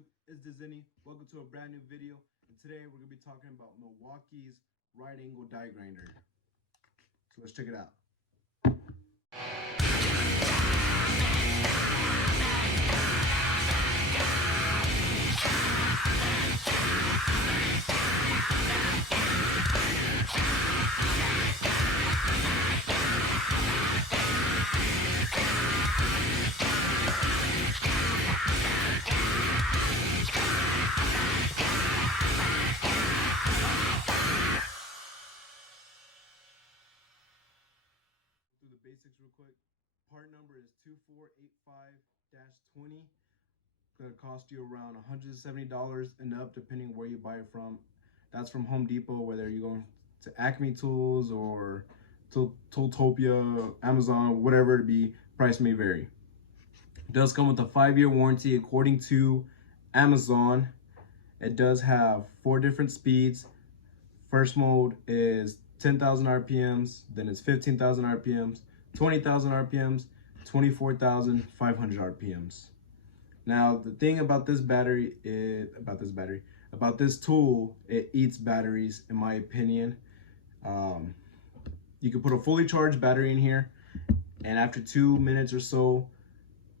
YouTube? It's Dizini. Welcome to a brand new video. And today we're going to be talking about Milwaukee's right angle die grinder. So let's check it out. Through the basics real quick. Part number is 2485-20. Gonna cost you around $170 and up, depending where you buy it from. That's from Home Depot, whether you're going to Acme Tools or Tooltopia, Amazon, whatever it be, price may vary. It does come with a 5-year warranty according to Amazon. It does have 4 different speeds. First mode is 10,000 RPMs, then it's 15,000 RPMs, 20,000 RPMs, 24,500 RPMs. Now, the thing about this battery is, about this tool, it eats batteries, in my opinion. You can put a fully charged battery in here, and after 2 minutes or so,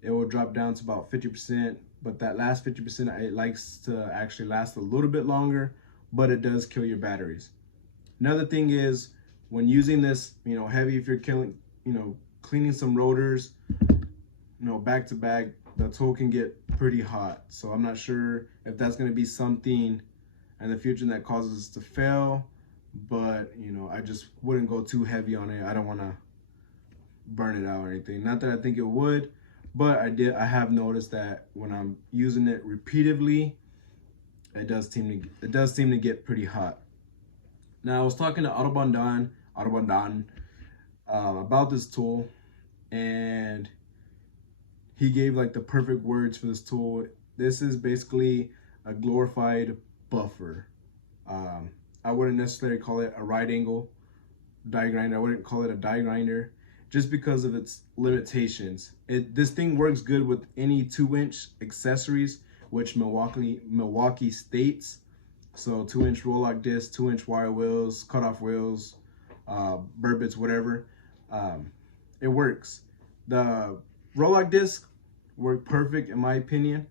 it will drop down to about 50%, but that last 50%, it likes to actually last a little bit longer, but it does kill your batteries. Another thing is, when using this, heavy, if you're cleaning some rotors, back to back, the tool can get pretty hot. So I'm not sure if that's going to be something in the future that causes it to fail, but I just wouldn't go too heavy on it. I don't want to burn it out or anything. Not that I think it would, but I have noticed that when I'm using it repeatedly, it does seem to get pretty hot. Now, I was talking to Audubon Don about this tool, and he gave like the perfect words for this tool. This is basically a glorified buffer. I wouldn't necessarily call it a right angle die grinder. I wouldn't call it a die grinder just because of its limitations. This thing works good with any 2-inch accessories, which Milwaukee states. So 2-inch roll-lock disc, 2-inch wire wheels, cutoff wheels, burr bits, whatever. It works. The roll-lock disc work perfect in my opinion,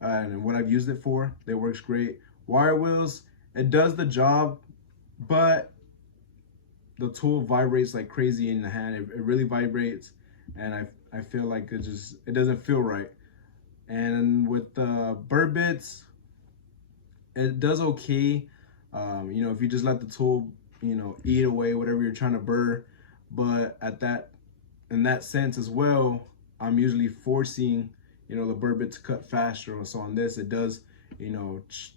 and what I've used it for, it works great. Wire wheels, it does the job, but the tool vibrates like crazy in the hand. It really vibrates, and I feel like it doesn't feel right. And with the burr bits, it does okay. If you just let the tool, eat away whatever you're trying to burr. But in that sense as well, I'm usually forcing, the burr bit to cut faster. So on this, it does,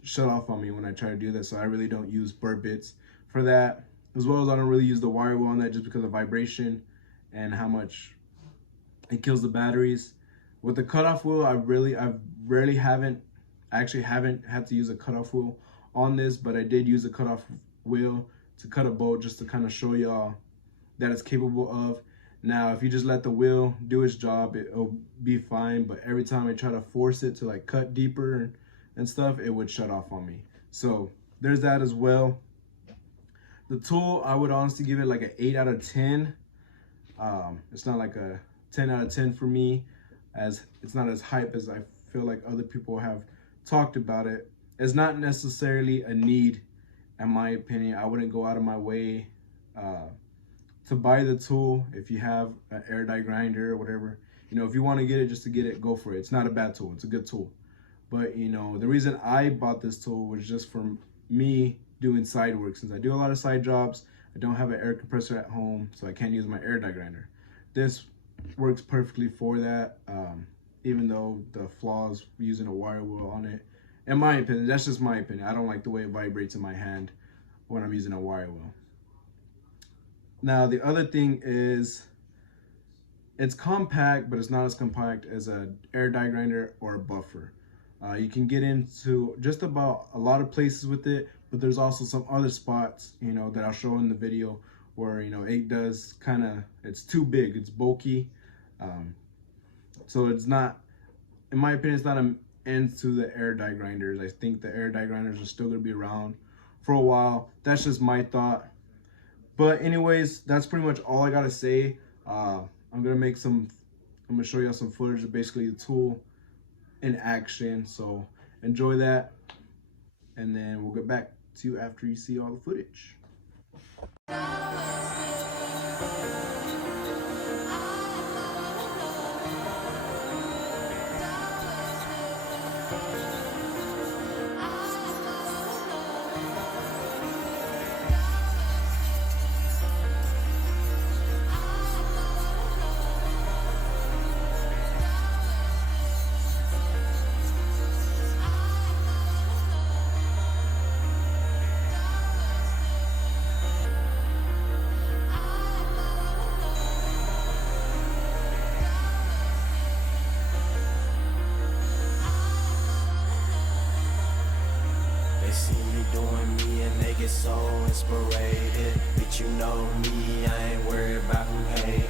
shut off on me when I try to do that. So I really don't use burr bits for that. As well as I don't really use the wire wheel on that just because of vibration and how much it kills the batteries. With the cutoff wheel, I actually haven't had to use a cutoff wheel on this, but I did use a cutoff wheel to cut a bolt just to kind of show y'all that it's capable of. Now, if you just let the wheel do its job, it'll be fine, but every time I try to force it to like cut deeper and stuff, it would shut off on me. So there's that as well. The tool, I would honestly give it like an 8 out of 10. It's not like a 10 out of 10 for me, as it's not as hype as I feel like other people have talked about it. It's not necessarily a need, in my opinion. I wouldn't go out of my way to buy the tool. If you have an air die grinder or whatever, if you want to get it just to get it, go for it. It's not a bad tool. It's a good tool. But the reason I bought this tool was just for me doing side work. Since I do a lot of side jobs, I don't have an air compressor at home, so I can't use my air die grinder. This works perfectly for that, even though the flaws using a wire wheel on it, in my opinion, that's just my opinion. I don't like the way it vibrates in my hand when I'm using a wire wheel. Now, the other thing is, it's compact, but it's not as compact as an air die grinder or a buffer. You can get into just about a lot of places with it, but there's also some other spots, that I'll show in the video where, it does it's too big, it's bulky. So it's not, in my opinion, it's not ends to the air die grinders. I think the air die grinders are still going to be around for a while. That's just my thought. But anyways, that's pretty much all I got to say. I'm going to show you some footage of basically the tool in action. So enjoy that. And then we'll get back to you after you see all the footage. They see me doing me and they get so inspirated. Bitch, you know me, I ain't worried about who hating.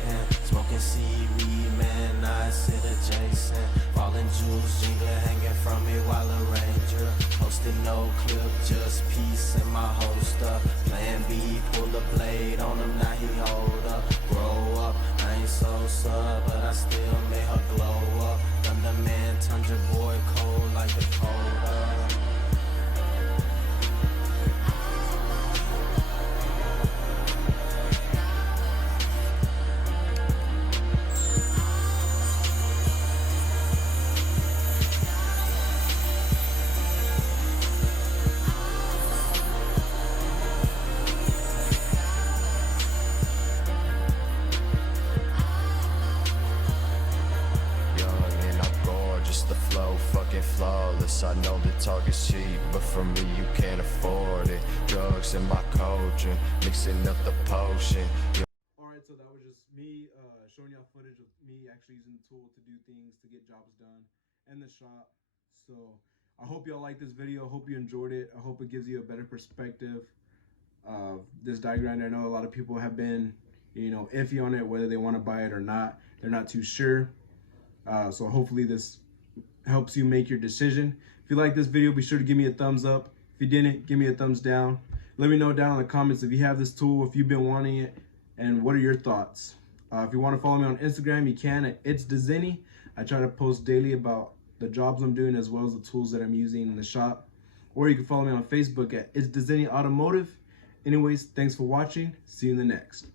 Smoking seaweed, man, I sit adjacent. Falling jewels, jingling, hanging from me while a ranger. Posting no clip, just peace in my holster. Plan B, pull the blade on him, now he hold up. Grow up, I ain't so sub, but I still made her glow up. Thunderman, tundra boy, cold like the cold up. Flawless, I know the talk is cheap, but for me you can't afford it. Drugs in my culture, mixing up the potion. Alright, so that was just me showing y'all footage of me actually using the tool to do things, to get jobs done in the shop. So I hope y'all like this video. I hope you enjoyed it. I hope it gives you a better perspective of this die grinder. I know a lot of people have been, iffy on it, whether they want to buy it or not. They're not too sure. So hopefully this helps you make your decision. If you like this video, be sure to give me a thumbs up. If you didn't, give me a thumbs down. Let me know down in the comments if you have this tool, if you've been wanting it, and what are your thoughts. If you want to follow me on Instagram, you can at It's Dezeni. I try to post daily about the jobs I'm doing as well as the tools that I'm using in the shop. Or you can follow me on Facebook at It's Dezeni Automotive. Anyways, thanks for watching. See you in the next.